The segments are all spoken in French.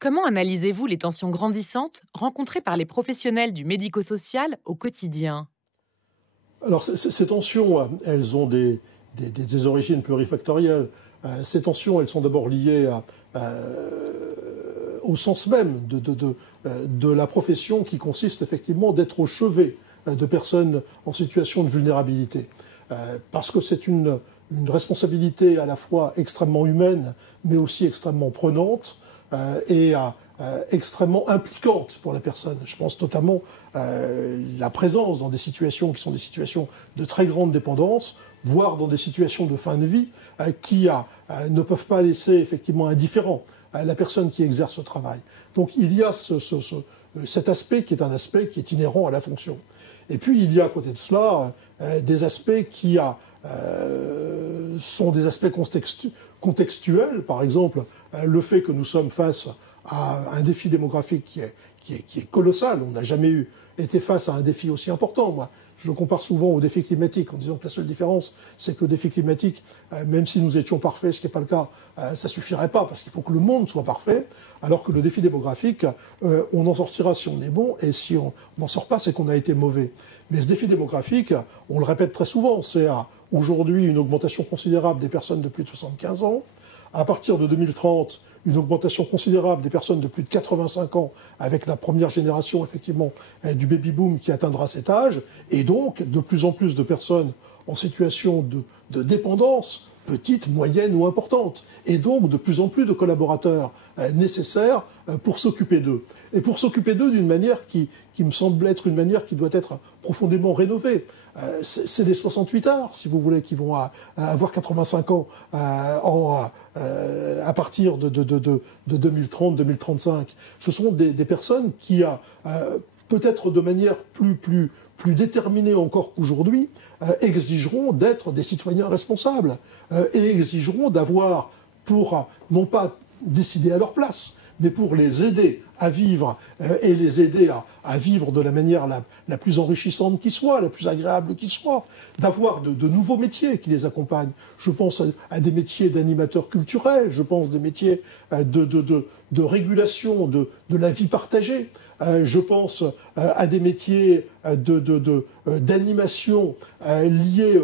Comment analysez-vous les tensions grandissantes rencontrées par les professionnels du médico-social au quotidien? Alors, ces tensions, elles ont des origines plurifactorielles. Ces tensions, elles sont d'abord liées au sens même de la profession qui consiste effectivement d'être au chevet de personnes en situation de vulnérabilité. Parce que c'est une responsabilité à la fois extrêmement humaine, mais aussi extrêmement prenante et extrêmement impliquante pour la personne. Je pense notamment la présence dans des situations qui sont des situations de très grande dépendance, voire dans des situations de fin de vie qui ne peuvent pas laisser effectivement indifférent la personne qui exerce ce travail. Donc il y a cet aspect qui est un aspect qui est inhérent à la fonction. Et puis il y a à côté de cela des aspects qui sont des aspects contextuels. Par exemple, le fait que nous sommes face à un défi démographique qui est colossal. On n'a jamais été face à un défi aussi important. Moi, je le compare souvent au défi climatique en disant que la seule différence, c'est que le défi climatique, même si nous étions parfaits, ce qui n'est pas le cas, ça ne suffirait pas parce qu'il faut que le monde soit parfait, alors que le défi démographique, on en sortira si on est bon, et si on n'en sort pas, c'est qu'on a été mauvais. Mais ce défi démographique, on le répète très souvent, c'est aujourd'hui une augmentation considérable des personnes de plus de 75 ans. À partir de 2030, une augmentation considérable des personnes de plus de 85 ans avec la première génération effectivement du baby-boom qui atteindra cet âge, et donc de plus en plus de personnes en situation de dépendance, petite, moyenne ou importante, et donc de plus en plus de collaborateurs nécessaires pour s'occuper d'eux. Et pour s'occuper d'eux d'une manière qui me semble être une manière qui doit être profondément rénovée. C'est les 68 heures, si vous voulez, qui vont avoir 85 ans à partir de 2030-2035. Ce sont des personnes qui, peut-être de manière plus déterminée encore qu'aujourd'hui, exigeront d'être des citoyens responsables et exigeront d'avoir, pour non pas décider à leur place, mais pour les aider à vivre et les aider à vivre de la manière la plus enrichissante qui soit, la plus agréable qui soit, d'avoir de nouveaux métiers qui les accompagnent. Je pense à des métiers d'animateurs culturels, je pense des métiers de régulation de la vie partagée. Je pense à des métiers d'animation liés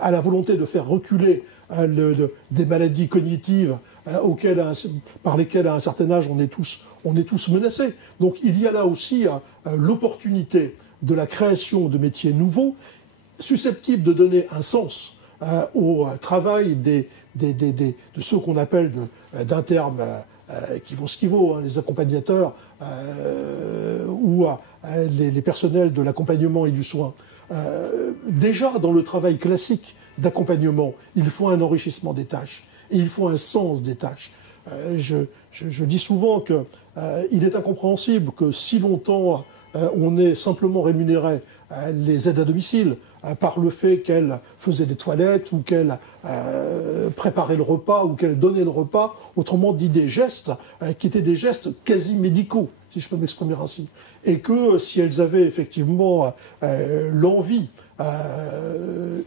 à la volonté de faire reculer des maladies cognitives par lesquelles, à un certain âge, on est tous menacés. Donc il y a là aussi l'opportunité de la création de métiers nouveaux, susceptibles de donner un sens au travail de ceux qu'on appelle d'un terme qui vaut ce qu'il vaut, hein, les accompagnateurs ou les personnels de l'accompagnement et du soin. Déjà, dans le travail classique d'accompagnement, il faut un enrichissement des tâches et il faut un sens des tâches. Je dis souvent qu'il est incompréhensible que si longtemps on ait simplement rémunéré les aides à domicile par le fait qu'elles faisaient des toilettes ou qu'elles préparaient le repas ou qu'elles donnaient le repas, autrement dit des gestes qui étaient des gestes quasi médicaux, si je peux m'exprimer ainsi. Et que si elles avaient effectivement l'envie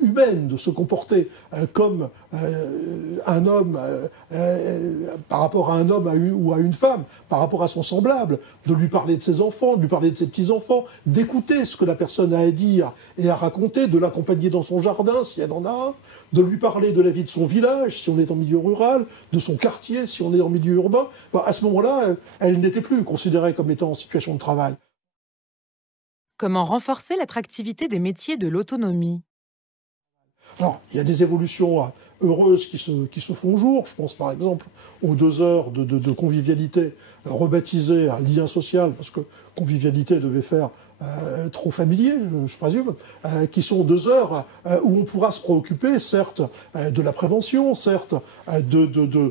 humaine de se comporter comme un homme par rapport à un homme ou à une femme, par rapport à son semblable, de lui parler de ses enfants, de lui parler de ses petits-enfants, d'écouter ce que la personne a à dire et à raconter, de l'accompagner dans son jardin si elle en a un, de lui parler de la vie de son village si on est en milieu rural, de son quartier si on est en milieu urbain, à ce moment-là, elle n'était plus considérée comme étant en situation de travail. Comment renforcer l'attractivité des métiers de l'autonomie? Alors, il y a des évolutions heureuses qui se font jour. Je pense par exemple aux 2 heures de convivialité rebaptisées à lien social, parce que convivialité devait faire trop familier, je présume, qui sont 2 heures où on pourra se préoccuper, certes, de la prévention, certes, d'un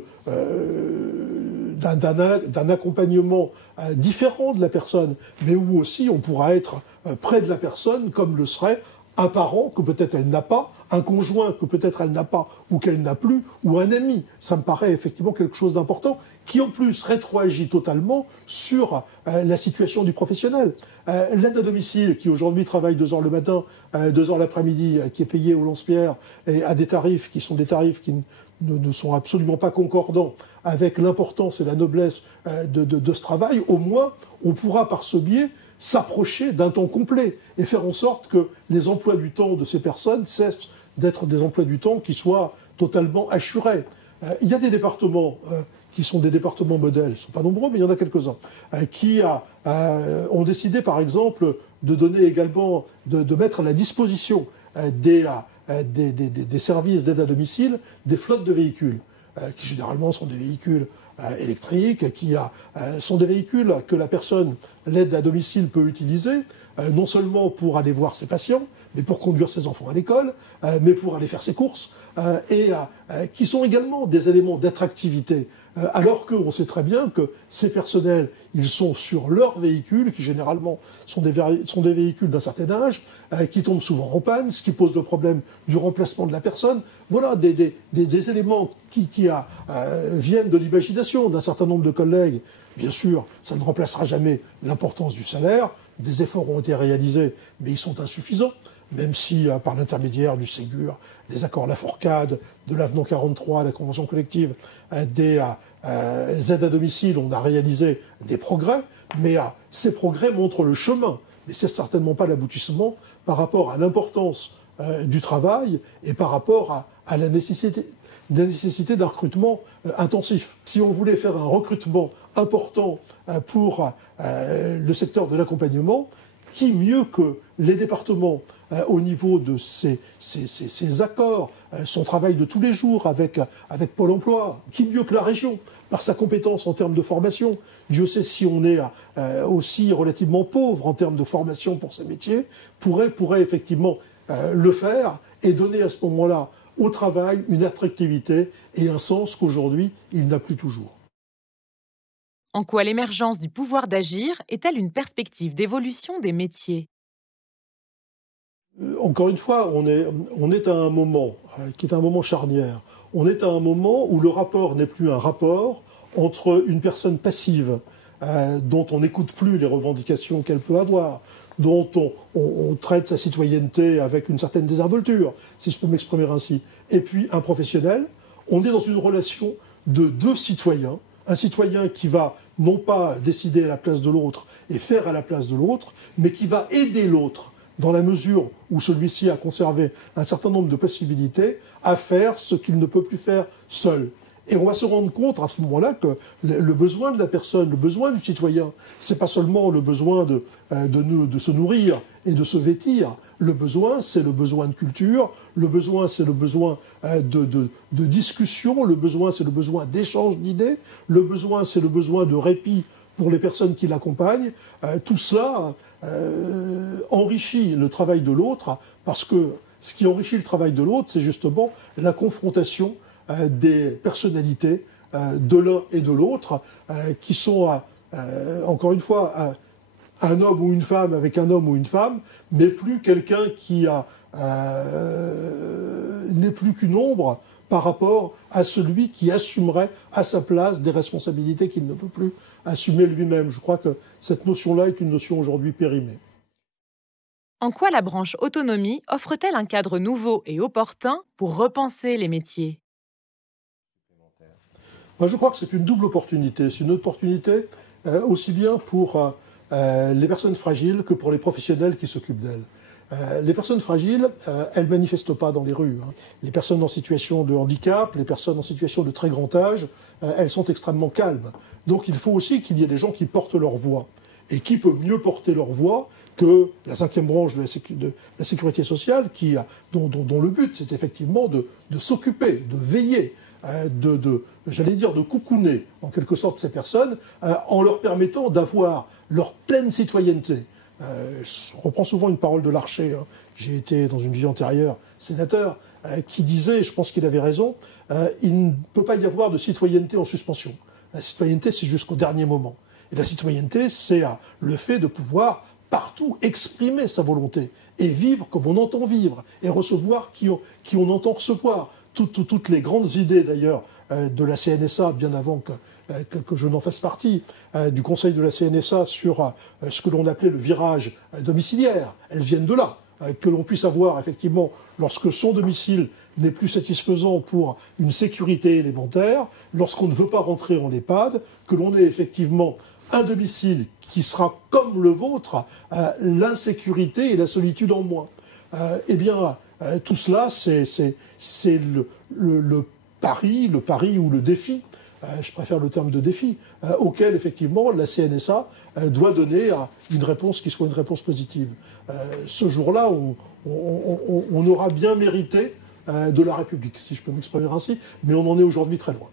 accompagnement différent de la personne, mais où aussi on pourra être près de la personne comme le serait un parent que peut-être elle n'a pas, un conjoint que peut-être elle n'a pas ou qu'elle n'a plus, ou un ami. Ça me paraît effectivement quelque chose d'important qui en plus rétroagit totalement sur la situation du professionnel. L'aide à domicile qui aujourd'hui travaille 2 heures le matin, 2 heures l'après-midi, qui est payée au lance-pierre et à des tarifs qui sont des tarifs qui ne sont absolument pas concordants avec l'importance et la noblesse de ce travail, au moins on pourra par ce biais s'approcher d'un temps complet et faire en sorte que les emplois du temps de ces personnes cessent d'être des emplois du temps qui soient totalement assurés. Il y a des départements qui sont des départements modèles, ils ne sont pas nombreux, mais il y en a quelques-uns, qui ont décidé, par exemple, de donner également, de mettre à la disposition des services d'aide à domicile des flottes de véhicules, qui généralement sont des véhicules électriques, qui sont des véhicules que la personne, l'aide à domicile, peut utiliser, non seulement pour aller voir ses patients, mais pour conduire ses enfants à l'école, mais pour aller faire ses courses, et qui sont également des éléments d'attractivité, alors qu'on sait très bien que ces personnels, ils sont sur leurs véhicules, qui généralement sont des véhicules d'un certain âge, qui tombent souvent en panne, ce qui pose le problème du remplacement de la personne. Voilà des éléments qui viennent de l'imagination d'un certain nombre de collègues. Bien sûr, ça ne remplacera jamais l'importance du salaire. Des efforts ont été réalisés, mais ils sont insuffisants, même si, par l'intermédiaire du Ségur, des accords Laforcade, de l'avenant 43 à la convention collective, des aides à domicile, on a réalisé des progrès, mais ces progrès montrent le chemin. Mais ce n'est certainement pas l'aboutissement par rapport à l'importance du travail et par rapport à la nécessité d'un recrutement intensif. Si on voulait faire un recrutement important pour le secteur de l'accompagnement, qui mieux que les départements au niveau de ces accords, son travail de tous les jours avec Pôle emploi, qui mieux que la région, par sa compétence en termes de formation. Dieu sait si on est aussi relativement pauvre en termes de formation pour ces métiers, pourrait effectivement le faire et donner à ce moment-là au travail une attractivité et un sens qu'aujourd'hui, il n'a plus toujours. En quoi l'émergence du pouvoir d'agir est-elle une perspective d'évolution des métiers ? Encore une fois, on est à un moment qui est un moment charnière. On est à un moment où le rapport n'est plus un rapport entre une personne passive dont on n'écoute plus les revendications qu'elle peut avoir, dont on traite sa citoyenneté avec une certaine désinvolture, si je peux m'exprimer ainsi, et puis un professionnel. On est dans une relation de deux citoyens, un citoyen qui va non pas décider à la place de l'autre et faire à la place de l'autre, mais qui va aider l'autre dans la mesure où celui-ci a conservé un certain nombre de possibilités à faire ce qu'il ne peut plus faire seul. Et on va se rendre compte à ce moment-là que le besoin de la personne, le besoin du citoyen, c'est pas seulement le besoin de se nourrir et de se vêtir. Le besoin, c'est le besoin de culture. Le besoin, c'est le besoin de discussion. Le besoin, c'est le besoin d'échange d'idées. Le besoin, c'est le besoin de répit pour les personnes qui l'accompagnent. Tout cela enrichit le travail de l'autre, parce que ce qui enrichit le travail de l'autre, c'est justement la confrontation des personnalités de l'un et de l'autre, qui sont, encore une fois, un homme ou une femme avec un homme ou une femme, mais plus quelqu'un qui n'est plus qu'une ombre par rapport à celui qui assumerait à sa place des responsabilités qu'il ne peut plus assumer lui-même. Je crois que cette notion-là est une notion aujourd'hui périmée. En quoi la branche autonomie offre-t-elle un cadre nouveau et opportun pour repenser les métiers ? Moi, je crois que c'est une double opportunité. C'est une opportunité aussi bien pour les personnes fragiles que pour les professionnels qui s'occupent d'elles. Les personnes fragiles, elles ne manifestent pas dans les rues. Les personnes en situation de handicap, les personnes en situation de très grand âge, elles sont extrêmement calmes. Donc il faut aussi qu'il y ait des gens qui portent leur voix. Et qui peut mieux porter leur voix que la 5e branche de la sécurité sociale, dont le but, c'est effectivement de s'occuper, de veiller, de coucouner en quelque sorte ces personnes, en leur permettant d'avoir leur pleine citoyenneté. Je reprends souvent une parole de Larcher, j'ai été dans une vie antérieure sénateur, qui disait, je pense qu'il avait raison, il ne peut pas y avoir de citoyenneté en suspension. La citoyenneté, c'est jusqu'au dernier moment. Et la citoyenneté, c'est le fait de pouvoir partout exprimer sa volonté et vivre comme on entend vivre et recevoir qui on entend recevoir. Toutes les grandes idées d'ailleurs de la CNSA, bien avant que je n'en fasse partie, du conseil de la CNSA sur ce que l'on appelait le virage domiciliaire, elles viennent de là. que l'on puisse avoir effectivement, lorsque son domicile n'est plus satisfaisant pour une sécurité élémentaire, lorsqu'on ne veut pas rentrer en EHPAD, que l'on ait effectivement un domicile qui sera comme le vôtre, l'insécurité et la solitude en moins. Eh bien, tout cela, c'est le pari ou le défi, je préfère le terme de défi, auquel effectivement la CNSA doit donner une réponse qui soit une réponse positive. Ce jour-là, on aura bien mérité de la République, si je peux m'exprimer ainsi, mais on en est aujourd'hui très loin.